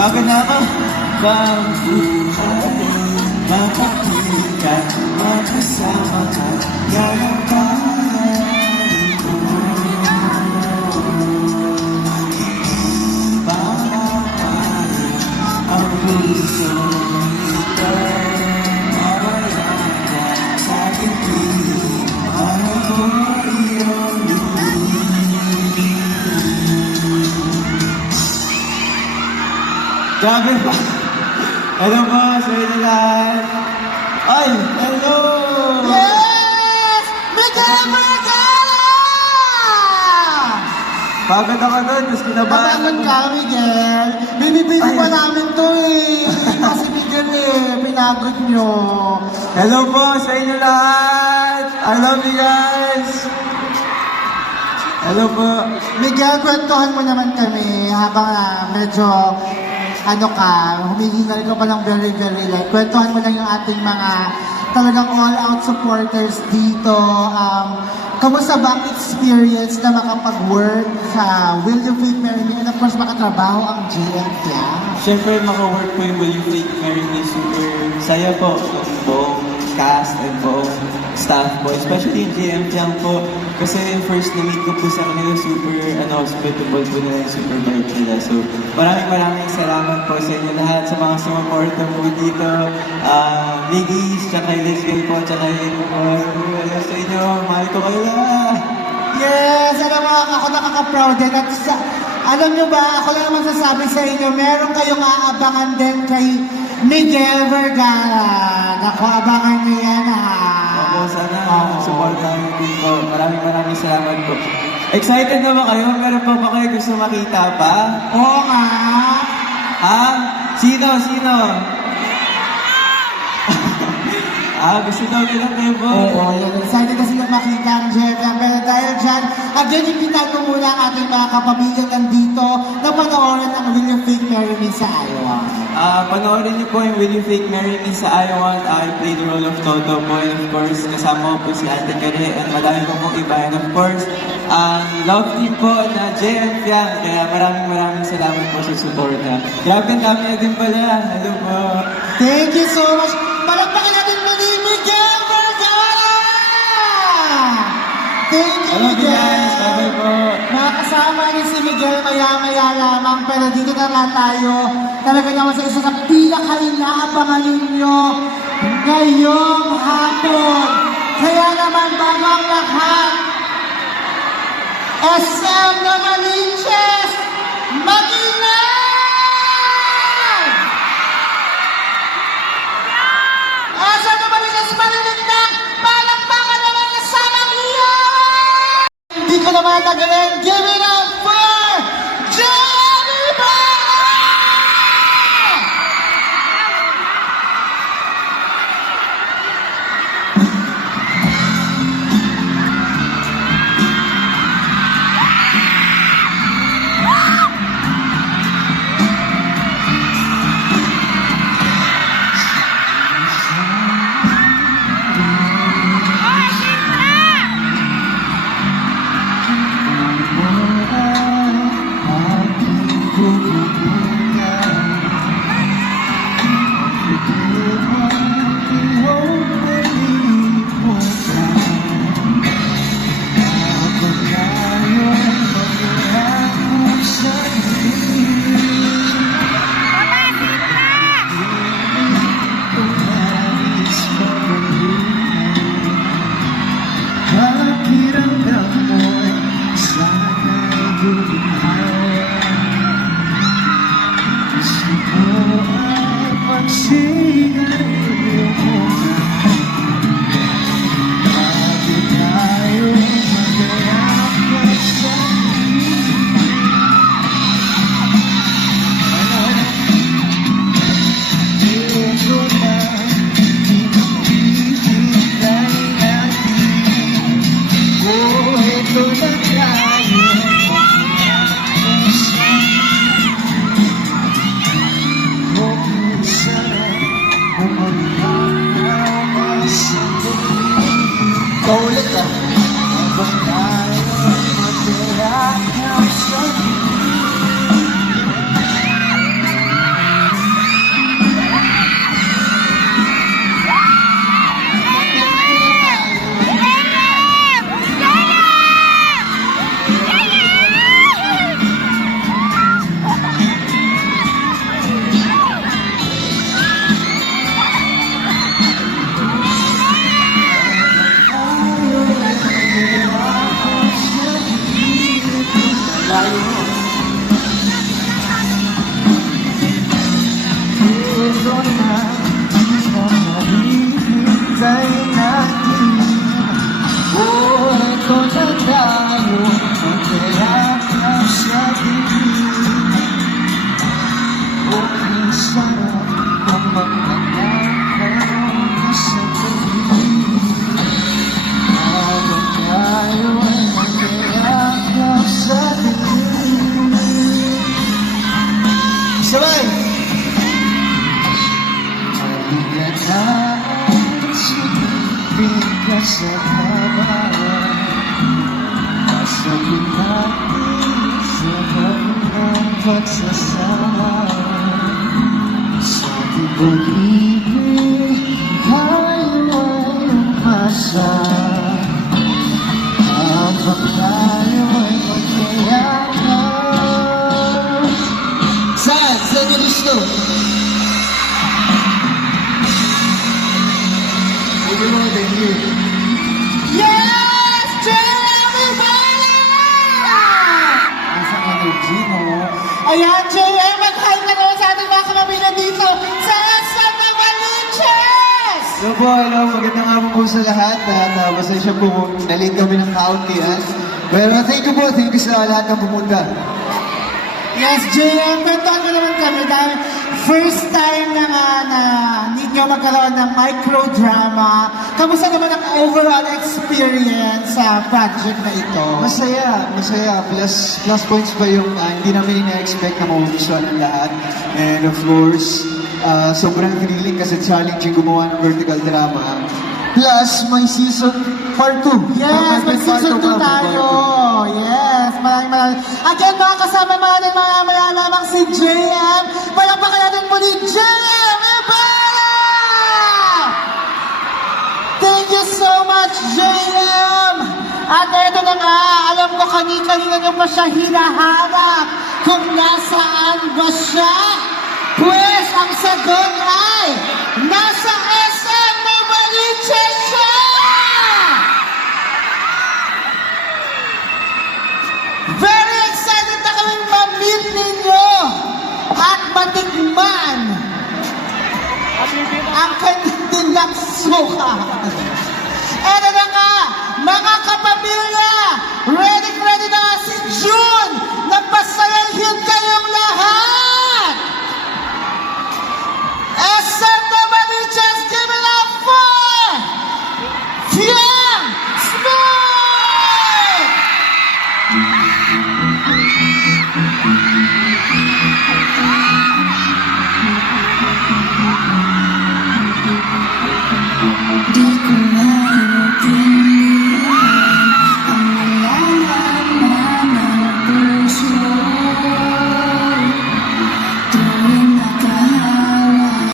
Bakit na ako? Pag-buhay, mapakita, makasama ka, yayamanin ko. Papapay, ang puso ito, mawala ka sa titig, para ko iyong grabe pa. Hello po sa inyo lahat. Ay, hello! Yes! Miguel Vergara! Pagod ako doon, mas kinabahan Napagod ako. ka, Miguel. Binibili pa namin to eh. Kasi Miguel eh, pinagod nyo. Hello po sa inyo lahat. I love you guys. Hello po. Miguel, kwentuhan mo naman kami habang medyo humihingal ka pa ng very, very light. Kwentuhan mo lang yung ating mga talagang all-out supporters dito. Kamusta ba ang experience na makapag-work sa Will You Fake Marry Me? And of course, makatrabaho ang JM Clan. Siyempre, maka-work po yung Will You Fake Marry Me. Super saya po. Yung buong cast and buong staff po. Especially yung JM Clan po. Kasi yung first na-meet ko po sa kanila, super hospitable po nila, super bait nila. So, maraming salamat po sa inyo lahat, sa mga sumuporta po dito. Miggies, tsaka Lesbian po, tsaka wala sa inyo. Mahal ko kayo lahat. Yes! Alam mo, ako nakaka-proud din. At alam nyo ba, ako lang naman sasabi sa inyo, meron kayong aabangan din kay Miguel Vergara. Naku, abangan nyo yan ha. Opo, sana supportahan niyo din po. Maraming salamat po. Excited na ba kayo? Meron pa ba kayo gusto makita pa? Oo nga. Ha? Sino? Gusto daw nila kayo po. Oo, yan. Excited na silang makita ang Jerian. Pero dahil dyan, again, impitan ko muna ang ating mga kapamilya nandito na panoorin ang Will You Fake Marry Me sa Iowa. Panoorin niyo po yung Will You Fake Marry Me sa Iowa. I play the role of Toto po. And of course, kasama ko po si Ate Kare at madami po pong iba. And of course, love team po na JM Fiang. Kaya maraming salamat po sa suporta. Grabe ang dami na din pala. Hello po. Thank you so much. Palagpakan natin muli, Miguel Vergara! Thank you, I love you Miguel. guys. Bye-bye po. Nakasama ni si Miguel maya-maya lamang, pero dito na nga tayo talaga naman sa isa sa pinaka-inaabangan ninyo ngayong hapon. Kaya naman bago ang lahat, SM na Malinches, mag-ingay! Asa na Malinches, marinig na, palakpakan naman kasama ng iyon! Hindi ko naman nagaling, give it up for Jenny Bell! Masarap ang magpapakaw sa gabi. Habang tayo ay mag-iakap sa dilim. Sabay! Halika na at sumipin ka sa kabahan. Kasabi natin sa kanilang pagsasama. Sa pag-ibig tayo ay umasa. Habang tayo ay mag-iakap. Saan? Saan yung gusto? Thank you. Yes! JM Ibarra! Asang energy, no? Ayan, JM, mag-hi ka naman sa ating mga kamamila dito sa SM Novaliches! Hello po, hello. Magandang hapon po sa lahat. At pasensya po kung nalate kami ng kauntian. Pero thank you po. Thank you sa lahat ng pumunta. Yes, JM, kwentuhan ko naman kami dahil first time na nga na need nyo magkaroon ng microdrama. Kamusta naman ang overall experience sa project na ito? Masaya, masaya. Plus points pa yung hindi namin ina-expect na magugustuhan ng lahat. And of course, sobrang thrilling kasi challenging gumawa ng vertical drama. Plus, may season part 2. Yes, may season 2 tayo. Yes, maraming. Again, mga kasama natin mga mayalamang si JM. Palakpakan natin muli, JM Ibarra! Thank you so much, JM! At ito na nga, alam ko kanina nyo pa siya hinahanap kung nasaan ba siya. Pues, ang sagot ay nasa SM Novaliches siya! Very excited na kaming ma-meet ninyo at matikman ang kanyang tindak suka. Eto na nga, mga kapamilya, ready na nga si June na pasayahin kayo